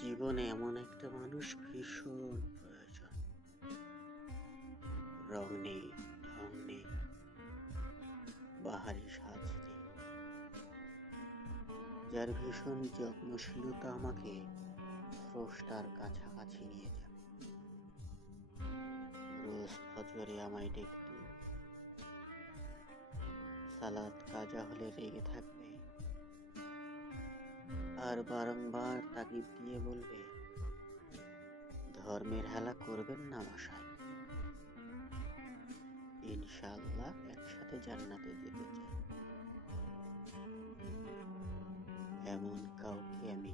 জীবনে এমন একটা মানুষ ভীষণ প্রয়োজন। রং নেই, ঢং নেই, বাহারি সাজ নেই, যার ভীষণ যত্নশীলতা আমাকে স্রষ্টার কাছাকাছি নিয়ে যাবে। রোজ ফজরে আমায় ডেকে তুলবে, সালাদ কাজা হলে রেগে থাকবে, আর বারংবার তাগিদ দিয়ে বলবে, ধর্মের হেলা করবেন না মশাই, ইনশাআল্লাহ একসাথে জান্নাতে যেতে চাই। এমন কাউকে আমি